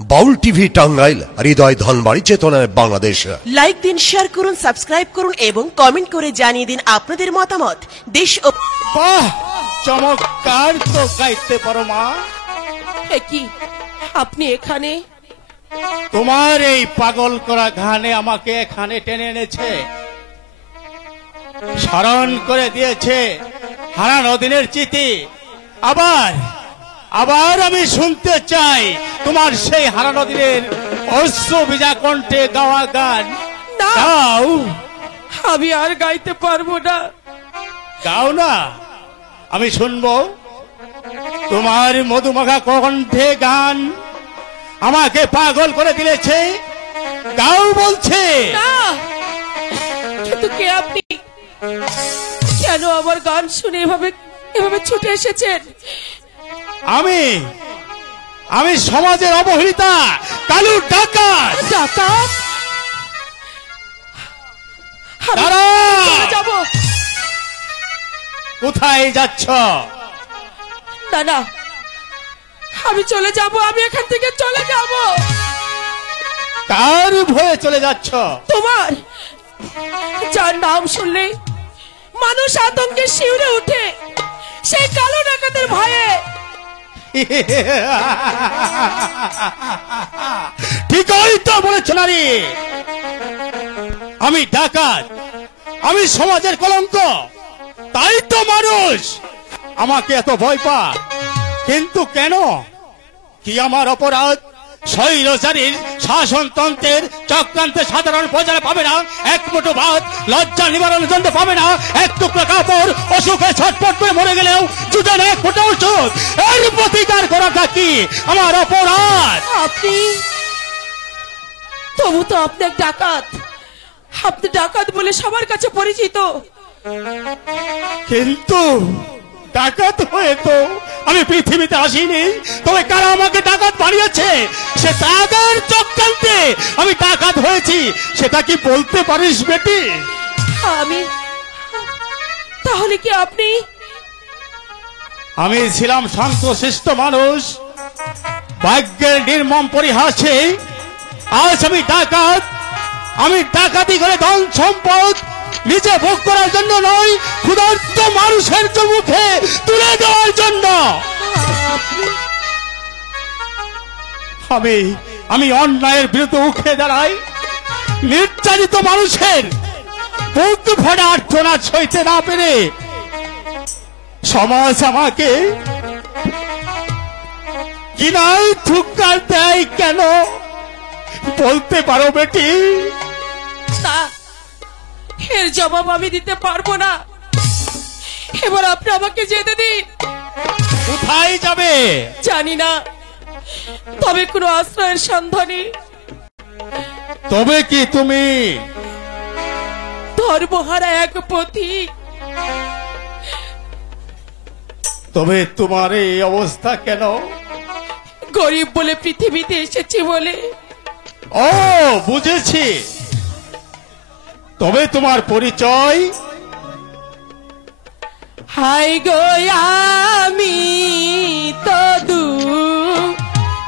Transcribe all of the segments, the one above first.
বাউল TV Tangail, হৃদয় ধনবাড়ি, চেতনায় Bangladesh. Like দিন, share করুন, সাবস্ক্রাইব করুন এবং কমেন্ট করে জানিয়ে দিন আপনাদের মতামত। দেশ ও বাহ, চমৎকার তো গাইতে পারো মা। কি আপনি এখানে? তোমার এই পাগল করা গানে আমাকে এখানে টেনে এনেছে, স্মরণ করে দিয়েছে হারানো দিনের স্মৃতি। আবার আমি শুনতে চাই তোমার সেই হারানো দিনের অশ্রু ভিজা কণ্ঠে গাওয়া গান। গাও। আমি আর গাইতে পারবো না। গাও না, আমি শুনবো তোমার মধুমাখা কণ্ঠে গান আমাকে পাগল করে দিয়েছে। গাও বলছে। কিন্তু কে আপনি? কেন আমার গান শুনে এভাবে ছুটে এসেছেন? আমি সমাজের অবহেলিতা, কালু ডাকাত। ডাকাত? যাব। কোথায় যাচ্ছ? না, আমি চলে যাব। আমি এখান থেকে চলে যাব। কার ভয়ে চলে যাচ্ছ? তোমার, যার নাম শুনলে মানুষ আতঙ্কে শিউরে উঠে, সেই কালো ডাকাতের ভয়ে। ঠিকই তো বলেছ নারী। আমি ডাকাত, আমি সমাজের কলঙ্ক, তাই তো মানুষ আমাকে এত ভয় পায়। কিন্তু কেন? কি আমার অপরাধ? স্বৈরাচারীর শাসনতন্ত্রের চক্রান্তে সাধারণ প্রজারা পাবে না এক মুঠো ভাত, লজ্জা নিবারণের জন্য পাবে না এক টুকরা কাপড়, অসুখে ছটফট করে মরে গেলেও জুটে না এক ফোঁটা ওষুধ। এর প্রতিকার করাটা কি আমার অপরাধ? আপনি তবু তো আপনি এক ডাকাত। আপনি ডাকাত বলে সবার কাছে পরিচিত। কিন্তু ডাকাত হয়ে তো আমি পৃথিবীতে আসিনি। তবে কারা আমাকে ডাকাত বানিয়েছে? সে তাদের চক্রান্তে আমি ডাকাত হয়েছি, সেটা কি বলতে পারিস বেটি? তাহলে কি আপনি? আমি ছিলাম শান্তশিষ্ট মানুষ, ভাগ্যের নির্মম পরিহাসে আজ আমি ডাকাত। আমি ডাকাতি করে ধন সম্পদ নিজে ভোগ করার জন্য নয়, ক্ষুধার্ত মানুষের মুখে তুলে দেওয়ার জন্য। আমি অন্যায়ের বিরুদ্ধে উঠে দাঁড়াই। নির্যাতিত মানুষের বুক ফাটা আর্তনাদ সইতে না পেরে সমাজ আমাকে কিনাই থুক্কার দেয় কেন? বলতে পারো বেটি? এর জবাব আমি দিতে পারবো না। এবার আপনি আমাকে যেতে দিন। কোথায় যাবে জানি না, তবে কোনো আশ্রয়ের সন্ধানে। তবে কি তুমি ধর্মহারা এক পথিক? তবে তোমার এই অবস্থা কেন? গরিব বলে পৃথিবীতে এসেছি বলে। ও, বুঝেছি। তবে তোমার পরিচয়? হাই গো আমি তো দুঃখিনী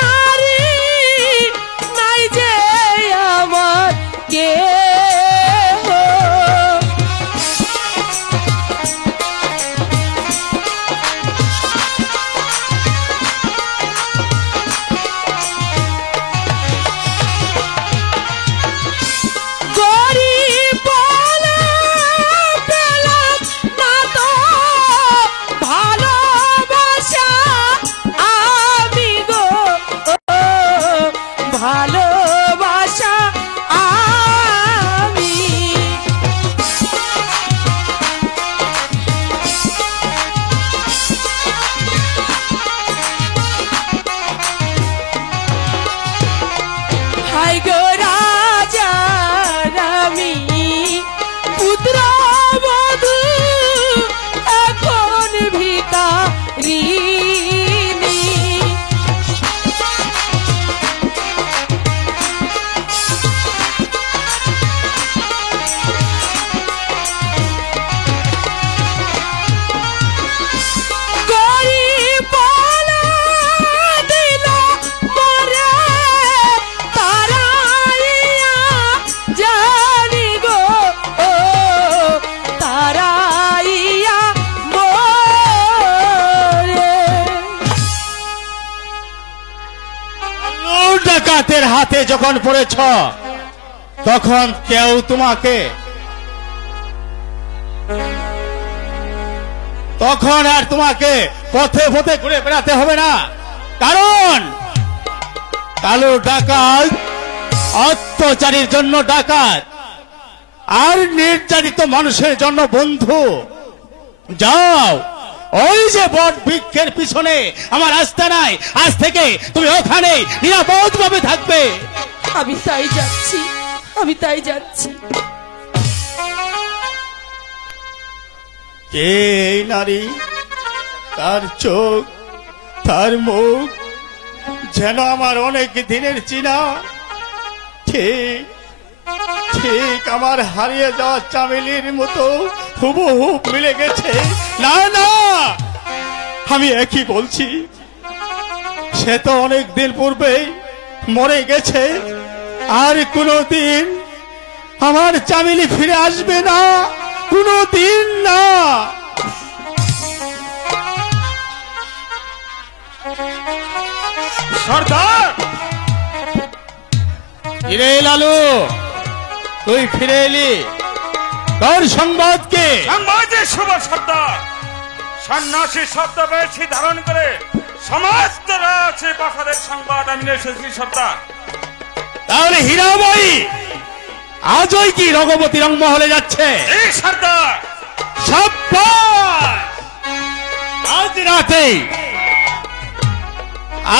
নারী, নাই যে আমার কেহ। ভালো ডাকাতের হাতে যখন পড়েছ তখন কেউ তোমাকে তখন আর তোমাকে পথে পথে ঘুরে বেড়াতে হবে না, কারণ কালো ডাকাত অত্যাচারীর জন্য ডাকাত আর নির্যাতিত মানুষের জন্য বন্ধু। যাও, ওই যে বট বৃক্ষের পিছনে আমার আস্তানায়, আজ থেকে তুমি ওখানে নিরাপদ ভাবে থাকবে। আমি তাই যাচ্ছি, আমি তাই যাচ্ছি। কে এই নারী? তার চোখ, তার মুখ যেন আমার অনেক দিনের চিনা। ঠিক ঠিক আমার হারিয়ে যাওয়া চামেলির মতো হুবহুব মিলে গেছে। না না, আমি একই বলছি, সে তো অনেক দিন পূর্বেই মরে গেছে, আর কোনোদিন আমার চামেলি ফিরে আসবে না, কোনোদিন না। সর্দার, ফিরে লালু, তুই ফিরে এলি, তোর সংবাদ কে? সংবাদে শুভ সর্দার। সন্ন্যাসী শব্দ বেশি ধারণ করে সমস্ত রাজ্যে বাসাদের সংবাদ আমি নিয়ে এসেছি সর্দার। তাহলে হীরাবাই আজই কি রঘুপতি রংমহলে যাচ্ছে? এই সর্দার, সাব্বাস!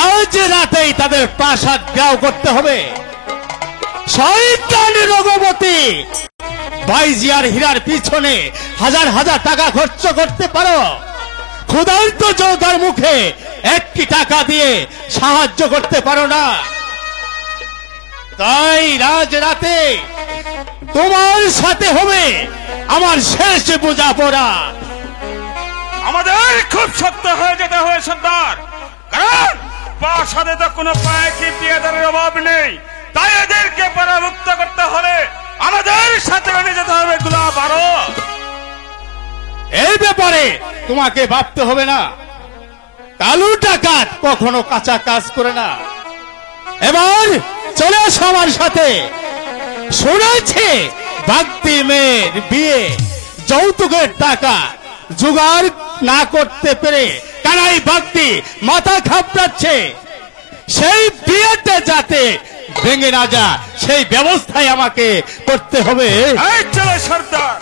আজ রাতেই তাদের প্রাসাদ গ্রাও করতে হবে। শয়তান রঘুপতি বাইজিয়ার হীরার পিছনে হাজার হাজার টাকা খরচ করতে পারো, ক্ষুধার্ত যোদ্ধার মুখে একটি টাকা দিয়ে সাহায্য করতে পারো না। তাই রাজ রাতে তোমার সাথে হবে আমার শেষ বোঝাপড়া। আমাদের খুব শক্ত হয়ে যেতে হবে সর্দার, কারণ প্রাসাদে তো কোনো পায়কি পিয়াদারের অভাব নেই। তাই এদেরকে পরাভুক্ত করতে হলে আমাদের সাথে নিয়ে যেতে হবে গোলাপ আরো। এই ব্যাপারে তোমাকে ভাবতে হবে না, কালো ডাকাত কখনো কাঁচা কাজ করে না। এবার চলে আসো আমার সাথে। শুনেছে ভক্তি মেয়ের বিয়ে যৌতুকের টাকা জোগাড় না করতে পেরে কানাই ভক্তি মাথা খাপড়াচ্ছে, সেই বিয়েতে যাতে ভেঙে না যা সেই ব্যবস্থাই আমাকে করতে হবে। এই চলো সর্দার।